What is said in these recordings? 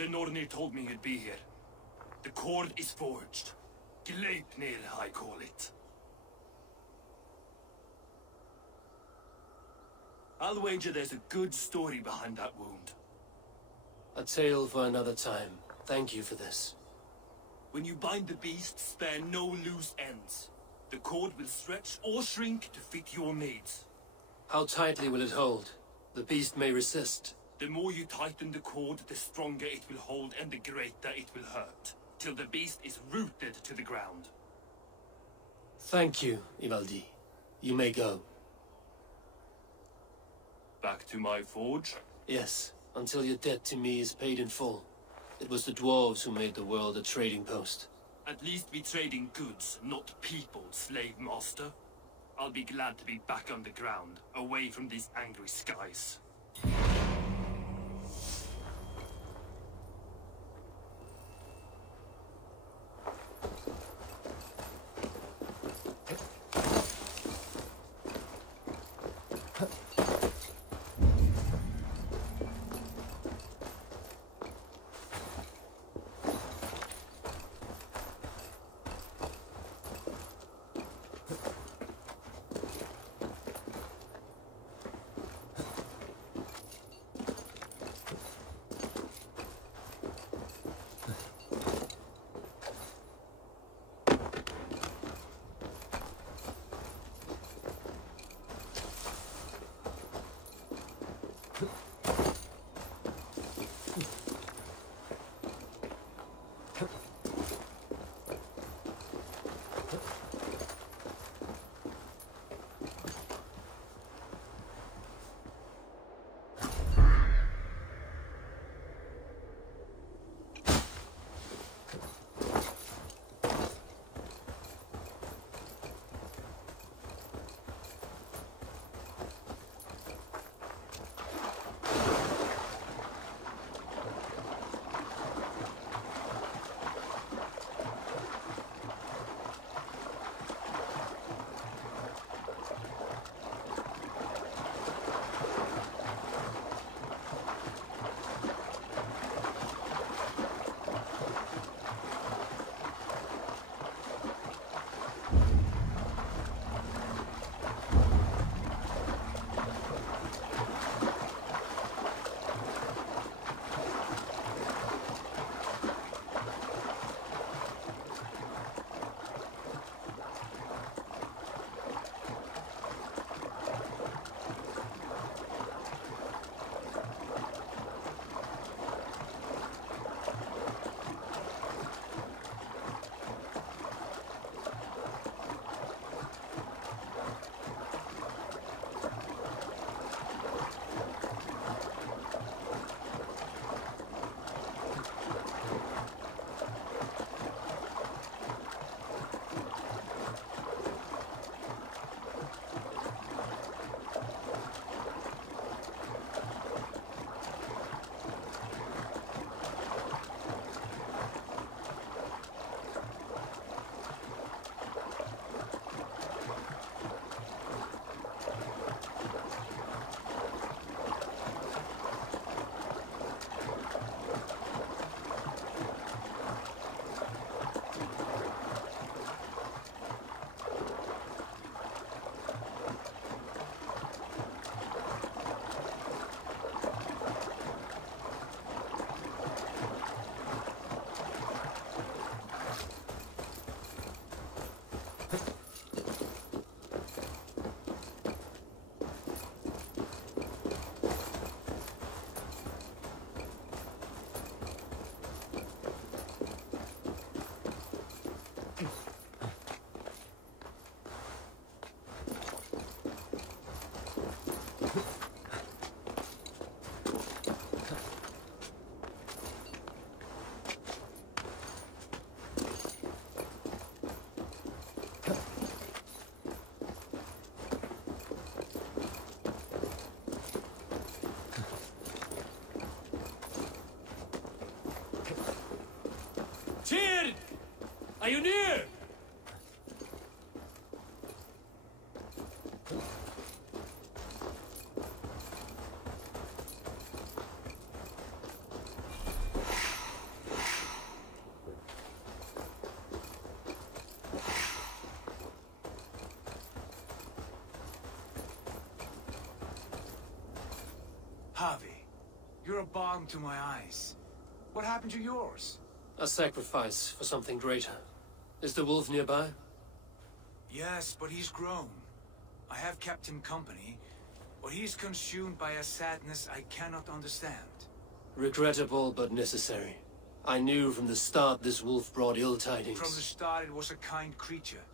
The Nornir told me you'd be here. The cord is forged. Gleipnir, I call it. I'll wager there's a good story behind that wound. A tale for another time. Thank you for this. When you bind the beast, spare no loose ends. The cord will stretch or shrink to fit your needs. How tightly will it hold? The beast may resist. The more you tighten the cord, the stronger it will hold and the greater it will hurt, till the beast is rooted to the ground. Thank you, Ivaldi. You may go. Back to my forge? Yes, until your debt to me is paid in full. It was the dwarves who made the world a trading post. At least we trade in goods, not people, slave master. I'll be glad to be back underground, away from these angry skies. You're a balm to my eyes. What happened to yours? A sacrifice for something greater. Is the wolf nearby? Yes, but he's grown. I have kept him company, but he's consumed by a sadness I cannot understand. Regrettable, but necessary. I knew from the start this wolf brought ill tidings. From the start it was a kind creature.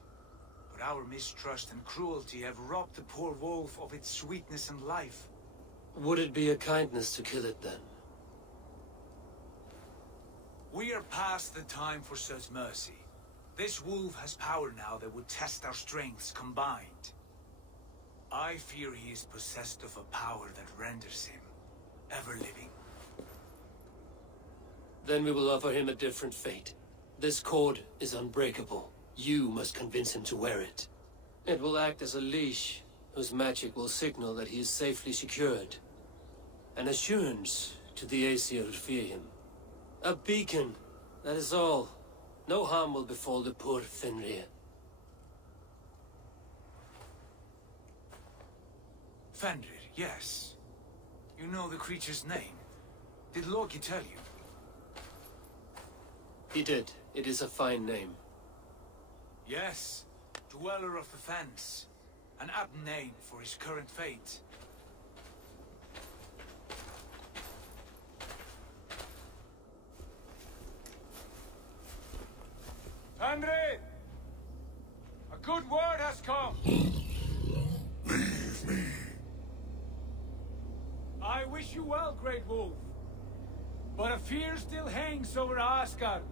But our mistrust and cruelty have robbed the poor wolf of its sweetness and life. Would it be a kindness to kill it then? We are past the time for such mercy. This wolf has power now that would test our strengths combined. I fear he is possessed of a power that renders him ever-living. Then we will offer him a different fate. This cord is unbreakable. You must convince him to wear it. It will act as a leash, whose magic will signal that he is safely secured. An assurance to the Aesir who fear him. A beacon, that is all. No harm will befall the poor Fenrir. Fenrir, yes. You know the creature's name. Did Loki tell you? He did. It is a fine name. Yes. Dweller of the Fens. An apt name for his current fate. Fenrir! A good word has come! Leave me. I wish you well, Great Wolf. But a fear still hangs over Asgard.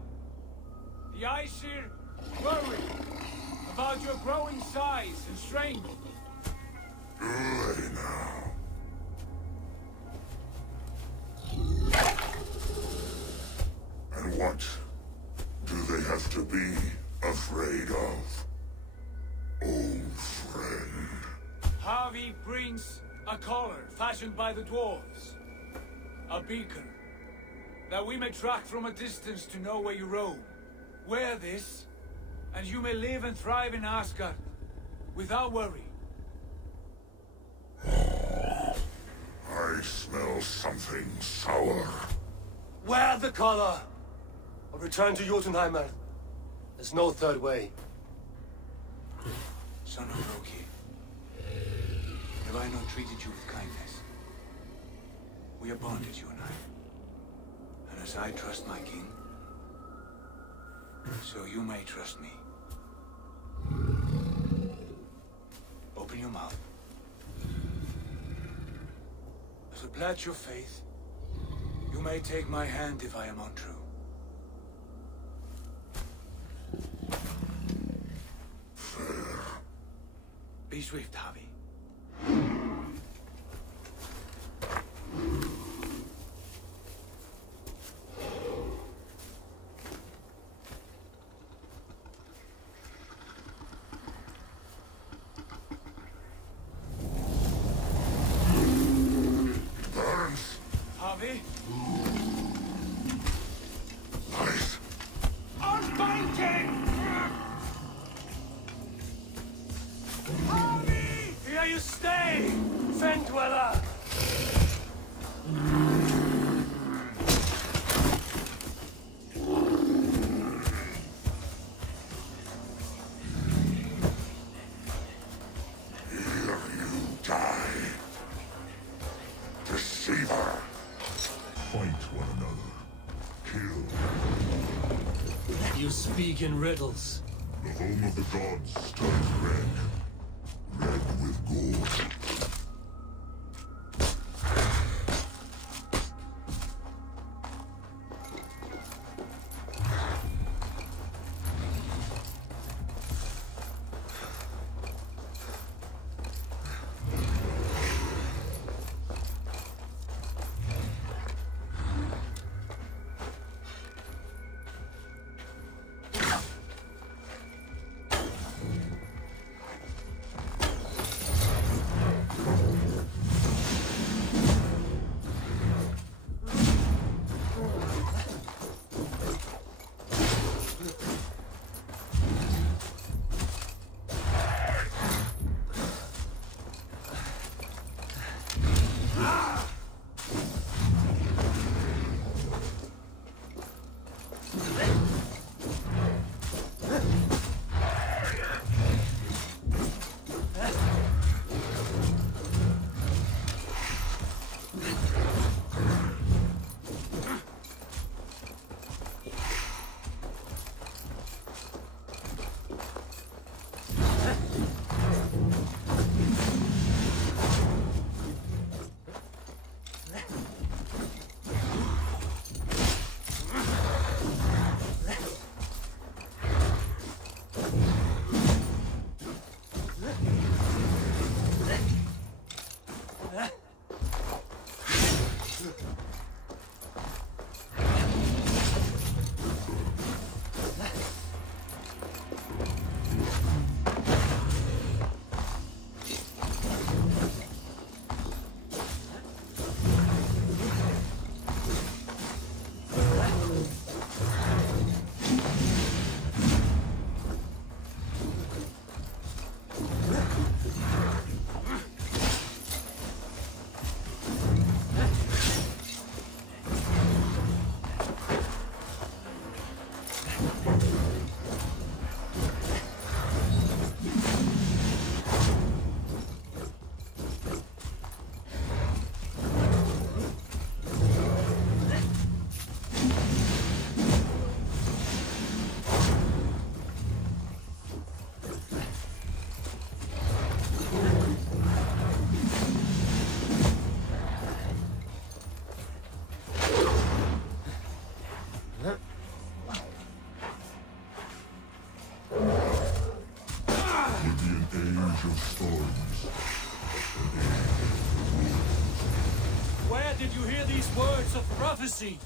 The Aesir worry about your growing size and strength. Good now. And what do they have to be afraid of, old friend? Harvey brings a collar fashioned by the dwarves. A beacon, that we may track from a distance to know where you roam. Wear this, and you may live and thrive in Asgard, without worry. I smell something sour. Wear the collar! Or return to Jotunheimer. There's no third way. Son of Loki, have I not treated you with kindness? We are bonded, you and I. And as I trust my king, so you may trust me. Open your mouth. As a pledge of faith, you may take my hand if I am untrue. Fair. Be swift, Harvey. Burns. Harvey? Nice. Unbind him! Harvey! Here you stay, Fen Dweller! Here you die. Deceiver. Fight one another. Kill. You speak in riddles. The home of the gods turns red. Red with gore. hear these words of prophecy.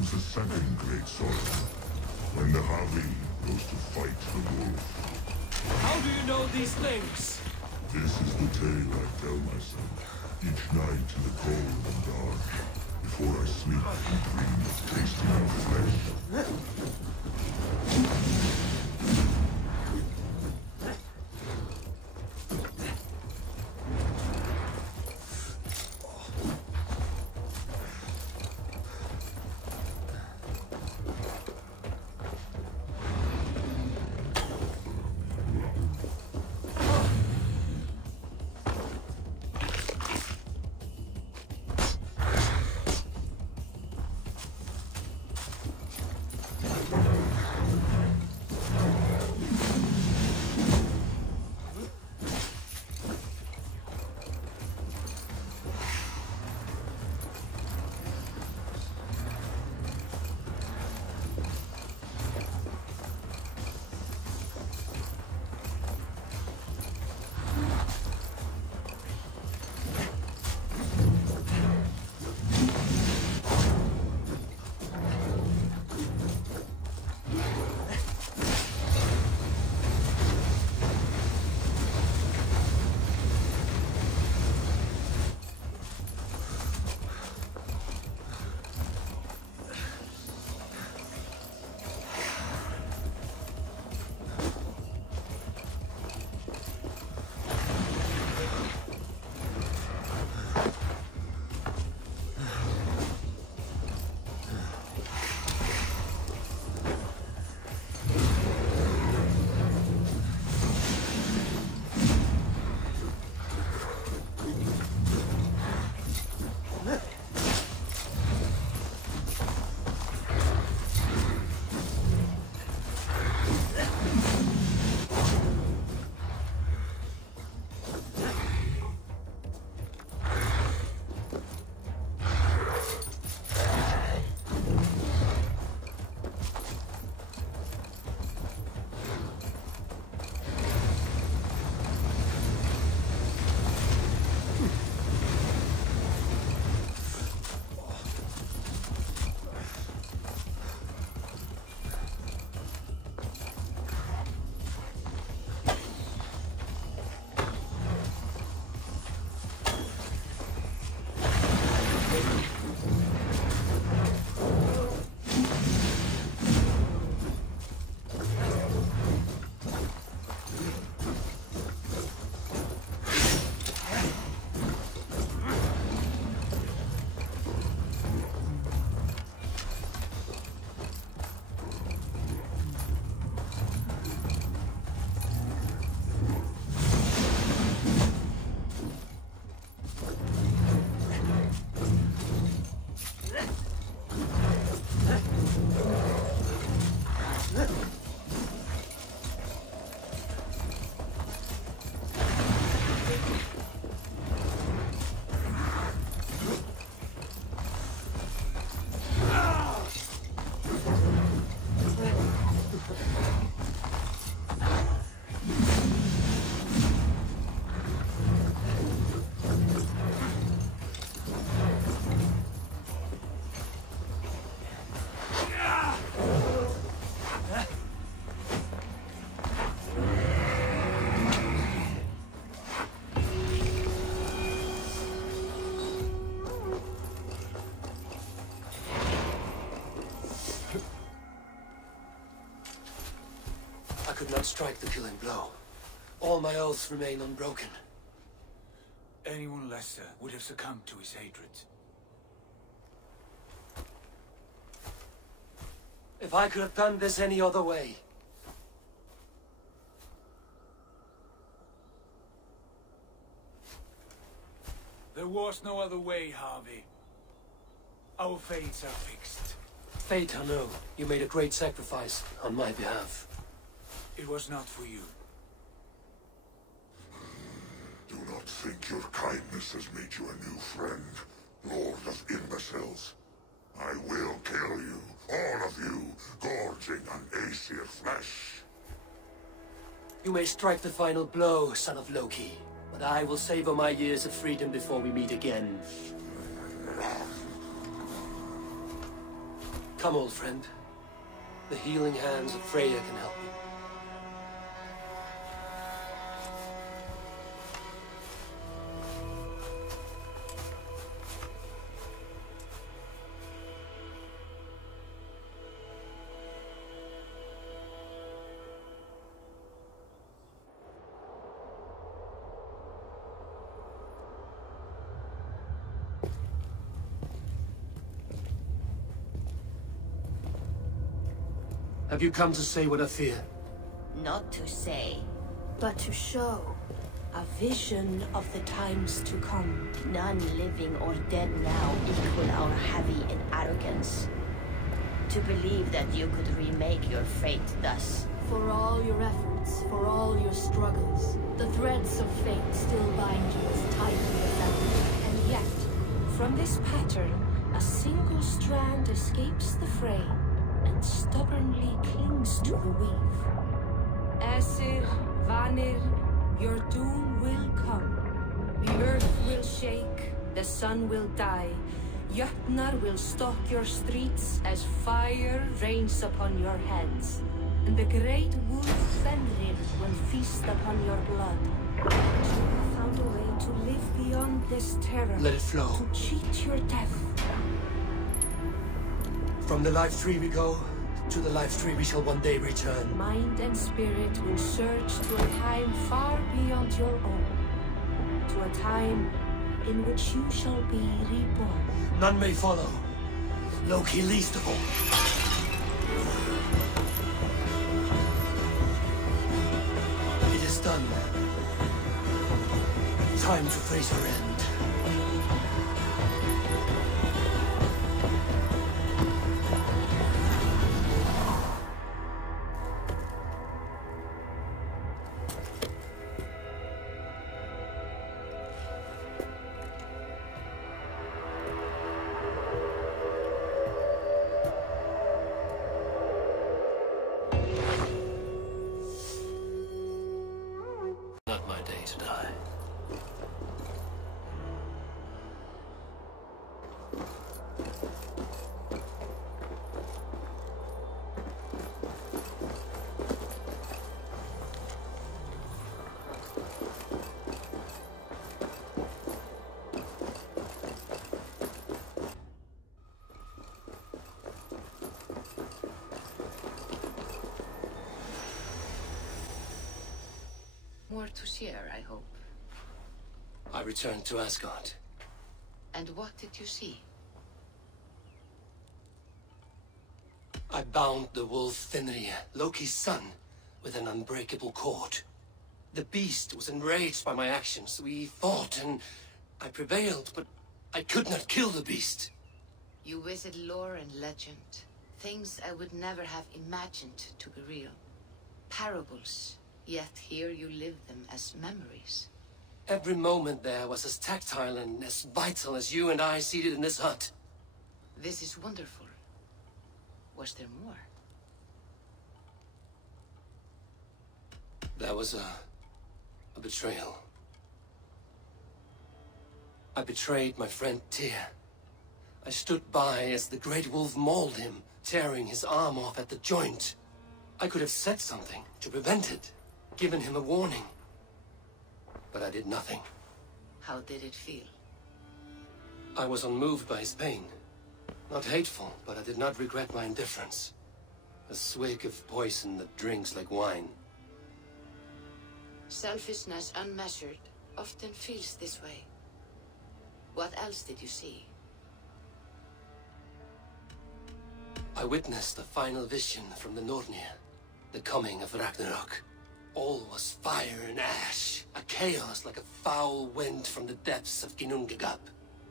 The second great sorrow, when the Harvey goes to fight the wolf. How do you know these things? This is the tale I tell myself, each night in the cold and dark, before I sleep and dream of tasting my flesh. strike the killing blow. All my oaths remain unbroken. Anyone lesser would have succumbed to his hatred. If I could have done this any other way. There was no other way, Harvey. Our fates are fixed. Fate, I know. You made a great sacrifice on my behalf. It was not for you. Do not think your kindness has made you a new friend, Lord of Imbeciles. I will kill you, all of you, gorging on Aesir flesh. You may strike the final blow, son of Loki, but I will savor my years of freedom before we meet again. Come, old friend. The healing hands of Freya can help you. Have you come to say what I fear? Not to say. But to show a vision of the times to come. None living or dead now equal our heavy in arrogance. To believe that you could remake your fate thus. For all your efforts, for all your struggles, the threads of fate still bind you as tightly as ever. And yet, from this pattern, a single strand escapes the fray and stubbornly clings to the weave. Aesir, Vanir, your doom will come. The earth will shake, the sun will die. Jötnar will stalk your streets as fire rains upon your heads. And the great wolf Fenrir will feast upon your blood. But you have found a way to live beyond this terror. Let it flow. To cheat your death. From the life tree we go, to the life tree we shall one day return. Mind and spirit will surge to a time far beyond your own. To a time in which you shall be reborn. None may follow. Loki least of all. It is done. Time to face her end. Not my day to die. More to share, I hope. I returned to Asgard. And what did you see? I bound the wolf Fenrir, Loki's son, with an unbreakable cord. The beast was enraged by my actions. We fought and I prevailed, but I could not kill the beast. You visit lore and legend. Things I would never have imagined to be real. Parables, yet here you live them as memories. Every moment there was as tactile and as vital as you and I seated in this hut. This is wonderful. Was there more? There was a betrayal. I betrayed my friend Tyr. I stood by as the great wolf mauled him, tearing his arm off at the joint. I could have said something to prevent it, given him a warning. But I did nothing. How did it feel? I was unmoved by his pain. Not hateful, but I did not regret my indifference. A swig of poison that drinks like wine. Selfishness unmeasured often feels this way. What else did you see? I witnessed the final vision from the Nornir, the coming of Ragnarok. All was fire and ash, a chaos like a foul wind from the depths of Ginnungagap.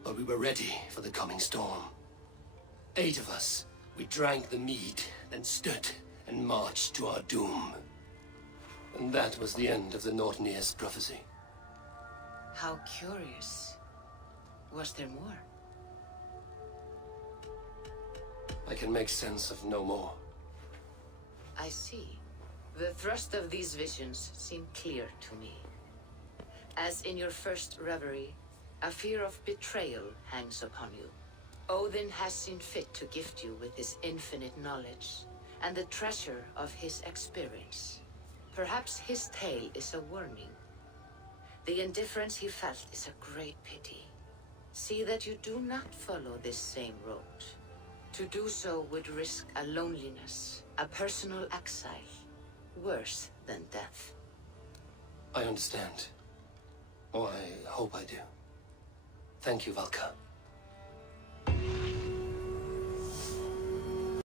But we were ready for the coming storm. 8 of us, we drank the mead, then stood and marched to our doom. And that was the end of the Nornir's prophecy. How curious. Was there more? I can make sense of no more. I see. The thrust of these visions seem clear to me. As in your first reverie, a fear of betrayal hangs upon you. Odin has seen fit to gift you with his infinite knowledge, and the treasure of his experience. Perhaps his tale is a warning. The indifference he felt is a great pity. See that you do not follow this same road. To do so would risk a loneliness, a personal exile, worse than death. I understand. Oh, I hope I do. Thank you, Valka.